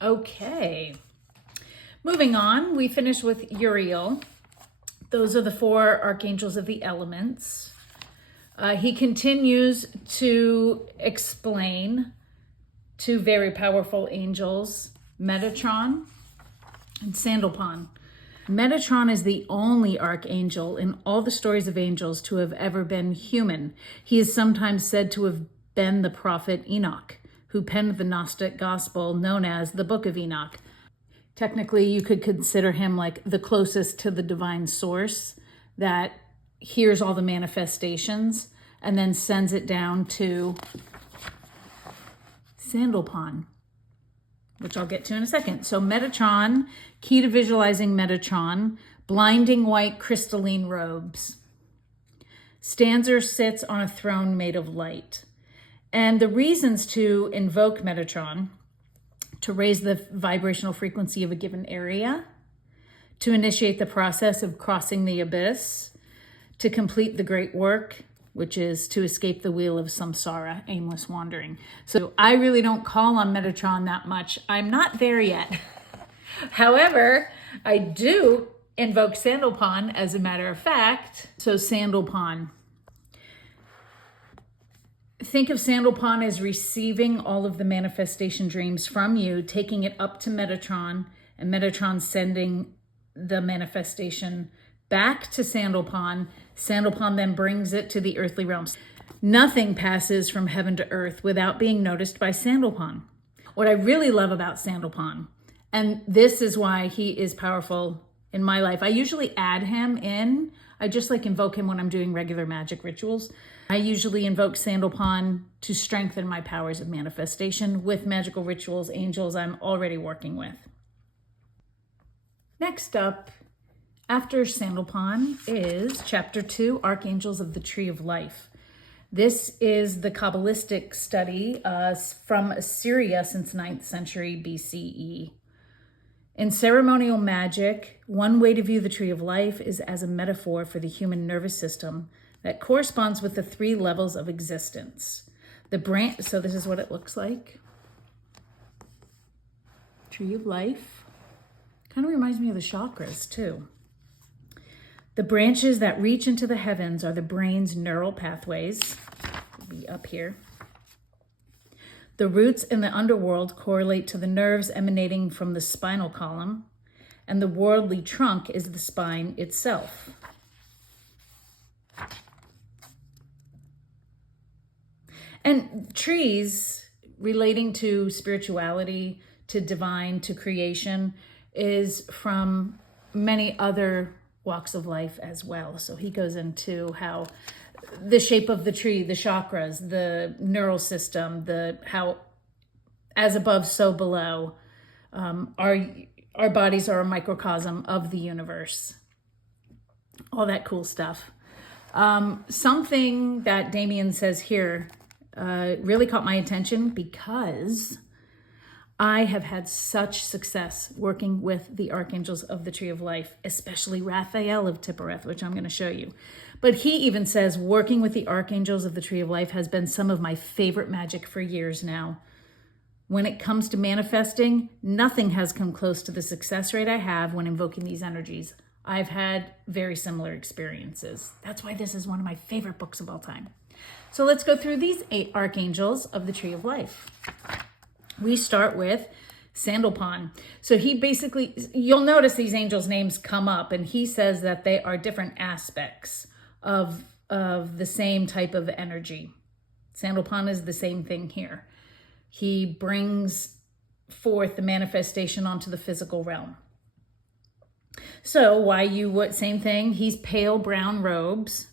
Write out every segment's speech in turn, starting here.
Okay. Moving on, we finish with Uriel. Those are the 4 archangels of the elements. He continues to explain 2 very powerful angels, Metatron and Sandalphon. Metatron is the only archangel in all the stories of angels to have ever been human. He is sometimes said to have been the prophet Enoch, who penned the Gnostic gospel known as the Book of Enoch. Technically, you could consider him like the closest to the divine source that hears all the manifestations and then sends it down to Sandalphon, which I'll get to in a second. So Metatron, key to visualizing Metatron, blinding white crystalline robes. Stands or sits on a throne made of light. And the reasons to invoke Metatron: to raise the vibrational frequency of a given area, to initiate the process of crossing the abyss, to complete the great work, which is to escape the wheel of samsara, aimless wandering. So I really don't call on Metatron that much. I'm not there yet. However, I do invoke Sandalphon as a matter of fact. So Sandalphon. Think of Sandalphon as receiving all of the manifestation dreams from you, taking it up to Metatron, and Metatron sending the manifestation back to Sandalphon. Sandalphon then brings it to the earthly realms. Nothing passes from heaven to earth without being noticed by Sandalphon. What I really love about Sandalphon, and this is why he is powerful in my life, I usually add him in. I just invoke him when I'm doing regular magic rituals. I usually invoke Sandalphon to strengthen my powers of manifestation with magical rituals, angels I'm already working with. Next up, after Sandalphon, is Chapter 2, Archangels of the Tree of Life. This is the Kabbalistic study from Assyria since 9th century BCE. In ceremonial magic, one way to view the Tree of Life is as a metaphor for the human nervous system that corresponds with the 3 levels of existence. So this is what it looks like. Tree of Life. Kind of reminds me of the chakras too. The branches that reach into the heavens are the brain's neural pathways. It'll be up here. The roots in the underworld correlate to the nerves emanating from the spinal column, and the worldly trunk is the spine itself. And trees, relating to spirituality, to divine, to creation, is from many other walks of life as well. So he goes into how the shape of the tree, the chakras, the neural system, how as above, so below. Our bodies are a microcosm of the universe. All that cool stuff. Something that Damien says here really caught my attention because I have had such success working with the archangels of the Tree of Life, especially Raphael of Tippereth, which I'm going to show you. But he even says working with the archangels of the Tree of Life has been some of my favorite magic for years now. When it comes to manifesting, nothing has come close to the success rate I have when invoking these energies. I've had very similar experiences. That's why this is one of my favorite books of all time. So let's go through these 8 archangels of the Tree of Life. We start with Sandalphon. So he basically, you'll notice these angels' names come up, and he says that they are different aspects of the same type of energy. Sandalphon is the same thing here. He brings forth the manifestation onto the physical realm. So same thing, he's pale brown robes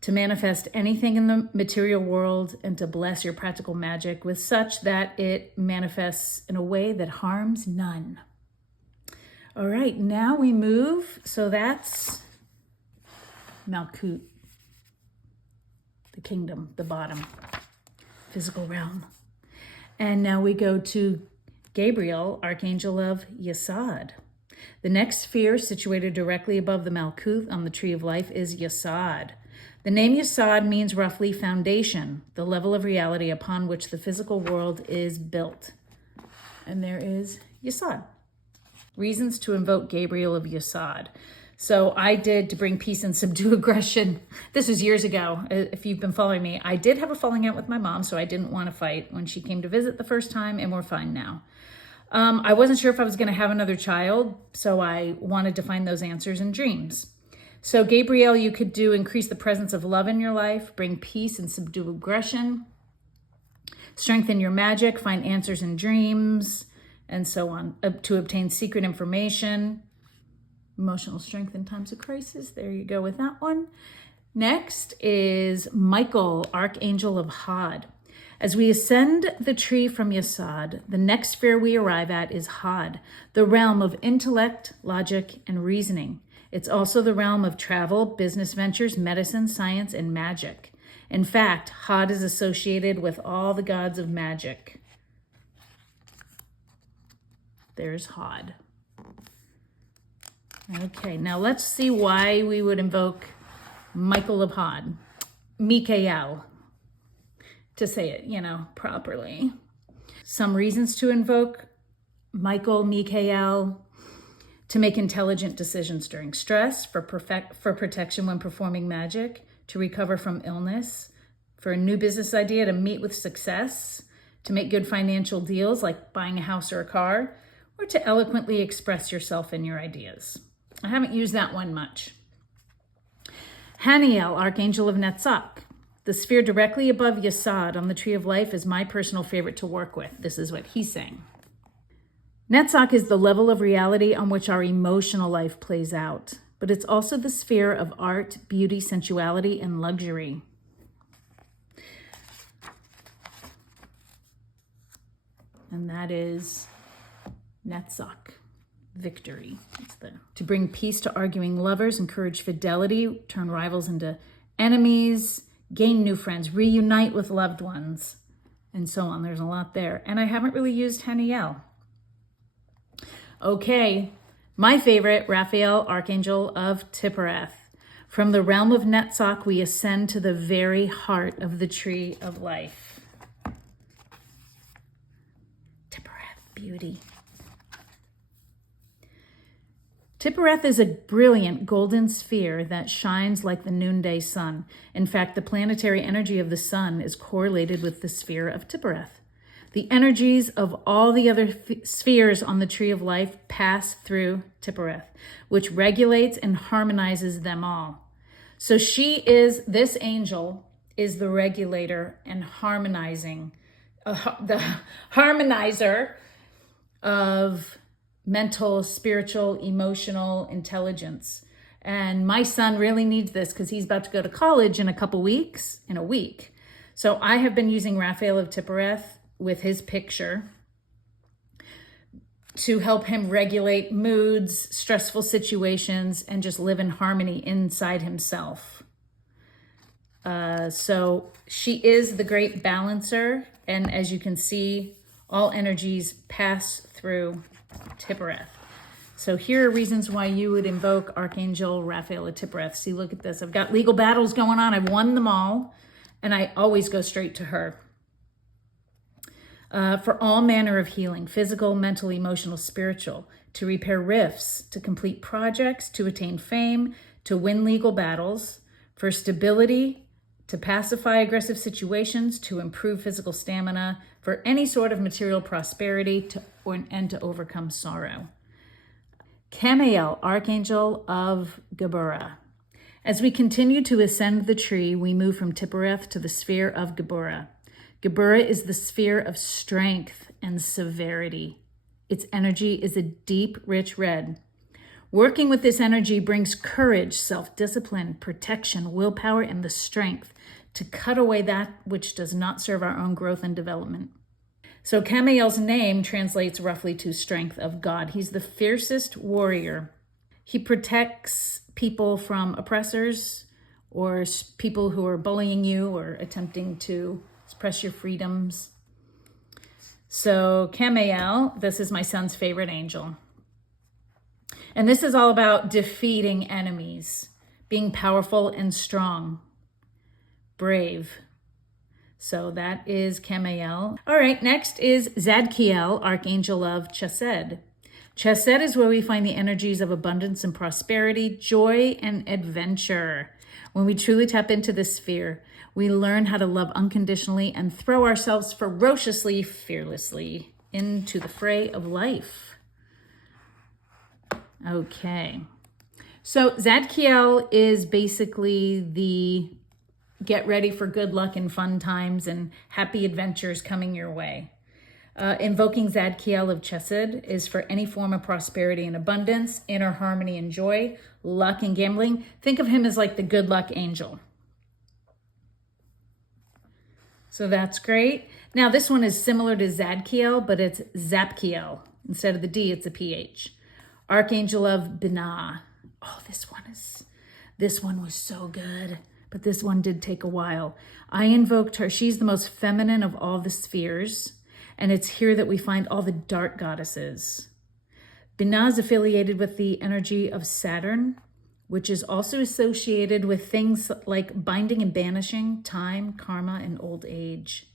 to manifest anything in the material world and to bless your practical magic with such that it manifests in a way that harms none. All right, now we move. So that's Malkut, the kingdom, the bottom, physical realm. And now we go to Gabriel, Archangel of Yesod. The next sphere situated directly above the Malkuth on the Tree of Life is Yesod. The name Yesod means roughly foundation, the level of reality upon which the physical world is built. And there is Yesod. Reasons to invoke Gabriel of Yesod. So I did to bring peace and subdue aggression. This was years ago. If you've been following me, I did have a falling out with my mom, so I didn't want to fight when she came to visit the first time, and we're fine now. I wasn't sure if I was going to have another child, so I wanted to find those answers in dreams. So Gabriel, you could do increase the presence of love in your life, bring peace and subdue aggression, strengthen your magic, find answers in dreams, and so on, to obtain secret information. Emotional strength in times of crisis. There you go with that one. Next is Michael, Archangel of Hod. As we ascend the tree from Yesod, the next sphere we arrive at is Hod, the realm of intellect, logic, and reasoning. It's also the realm of travel, business ventures, medicine, science, and magic. In fact, Hod is associated with all the gods of magic. There's Hod. Okay, now let's see why we would invoke Michael of Hod. Mikael, to say it, properly. Some reasons to invoke Mikael: to make intelligent decisions during stress, for protection when performing magic, to recover from illness, for a new business idea to meet with success, to make good financial deals like buying a house or a car, or to eloquently express yourself and your ideas. I haven't used that one much. Haniel, Archangel of Netzach. The sphere directly above Yesod on the Tree of Life is my personal favorite to work with. This is what he's saying. Netzach is the level of reality on which our emotional life plays out, but it's also the sphere of art, beauty, sensuality, and luxury. And that is Netzach. Victory. To bring peace to arguing lovers, encourage fidelity, turn rivals into enemies, gain new friends, reunite with loved ones, and so on. There's a lot there. And I haven't really used Haniel. Okay, my favorite, Raphael, Archangel of Tiphereth. From the realm of Netzach, we ascend to the very heart of the Tree of Life. Tiphereth, beauty. Tiphereth is a brilliant golden sphere that shines like the noonday sun. In fact, the planetary energy of the sun is correlated with the sphere of Tiphereth. The energies of all the other spheres on the Tree of Life pass through Tiphereth, which regulates and harmonizes them all. So this angel is the regulator and harmonizing, the harmonizer of mental, spiritual, emotional intelligence. And my son really needs this because he's about to go to college in a week. So I have been using Raphael of Tiphereth with his picture to help him regulate moods, stressful situations, and just live in harmony inside himself. So she is the great balancer. And as you can see, all energies pass through Tiphereth. So here are reasons why you would invoke Archangel Raphael of Tiphereth. See, look at this. I've got legal battles going on. I've won them all, and I always go straight to her. For all manner of healing, physical, mental, emotional, spiritual, to repair rifts, to complete projects, to attain fame, to win legal battles, for stability, to pacify aggressive situations, to improve physical stamina, for any sort of material prosperity, and to overcome sorrow. Camiel, Archangel of Geburah. As we continue to ascend the tree, we move from Tiphereth to the sphere of Geburah. Geburah is the sphere of strength and severity. Its energy is a deep, rich red. Working with this energy brings courage, self-discipline, protection, willpower, and the strength to cut away that which does not serve our own growth and development. So Camiel's name translates roughly to strength of God. He's the fiercest warrior. He protects people from oppressors or people who are bullying you or attempting to suppress your freedoms. So Camiel, this is my son's favorite angel. And this is all about defeating enemies, being powerful and strong, brave. So that is Kamael. All right, next is Zadkiel, Archangel of Chesed. Chesed is where we find the energies of abundance and prosperity, joy and adventure. When we truly tap into this sphere, we learn how to love unconditionally and throw ourselves ferociously, fearlessly into the fray of life. Okay. So Zadkiel is basically the get ready for good luck and fun times and happy adventures coming your way. Invoking Zadkiel of Chesed is for any form of prosperity and abundance, inner harmony and joy, luck and gambling. Think of him as like the good luck angel. So that's great. Now this one is similar to Zadkiel, but it's Zapkiel. Instead of the D, it's a PH. Archangel of Binah. Oh, this one was so good, but this one did take a while. I invoked her. She's the most feminine of all the spheres, and it's here that we find all the dark goddesses. Binah is affiliated with the energy of Saturn, which is also associated with things like binding and banishing, time, karma, and old age.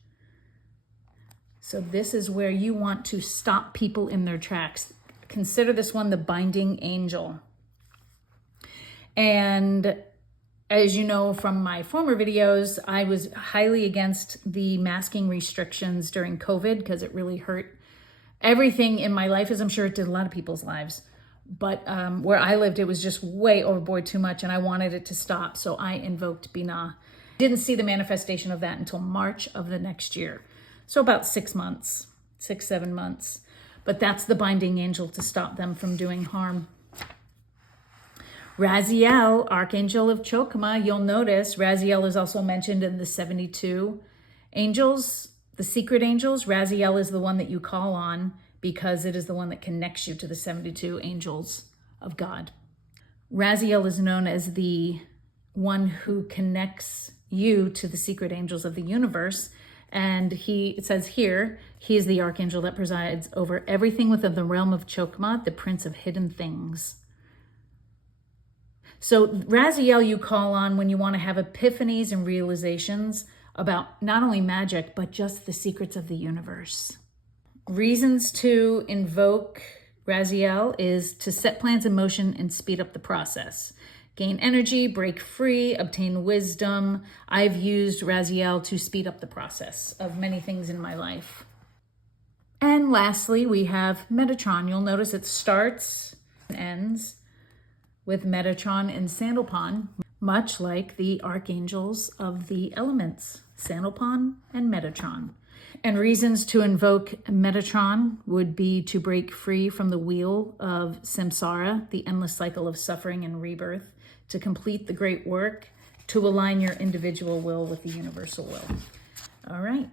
So this is where you want to stop people in their tracks. Consider this one the binding angel. And as you know from my former videos, I was highly against the masking restrictions during COVID because it really hurt everything in my life, as I'm sure it did a lot of people's lives. But where I lived, it was just way overboard too much, and I wanted it to stop. So I invoked Binah. Didn't see the manifestation of that until March of the next year. So about 6 months, 7 months. But that's the binding angel to stop them from doing harm. Raziel, Archangel of Chokmah. You'll notice Raziel is also mentioned in the 72 angels, the secret angels. Raziel is the one that you call on because it is the one that connects you to the 72 angels of God. Raziel is known as the one who connects you to the secret angels of the universe. And it says here, he is the archangel that presides over everything within the realm of Chokmah, the prince of hidden things. So Raziel you call on when you want to have epiphanies and realizations about not only magic, but just the secrets of the universe. Reasons to invoke Raziel is to set plans in motion and speed up the process. Gain energy, break free, obtain wisdom. I've used Raziel to speed up the process of many things in my life. And lastly, we have Metatron. You'll notice it starts and ends with Metatron and Sandalphon, much like the archangels of the elements, Sandalphon and Metatron. And reasons to invoke Metatron would be to break free from the wheel of samsara, the endless cycle of suffering and rebirth, to complete the great work, to align your individual will with the universal will. All right.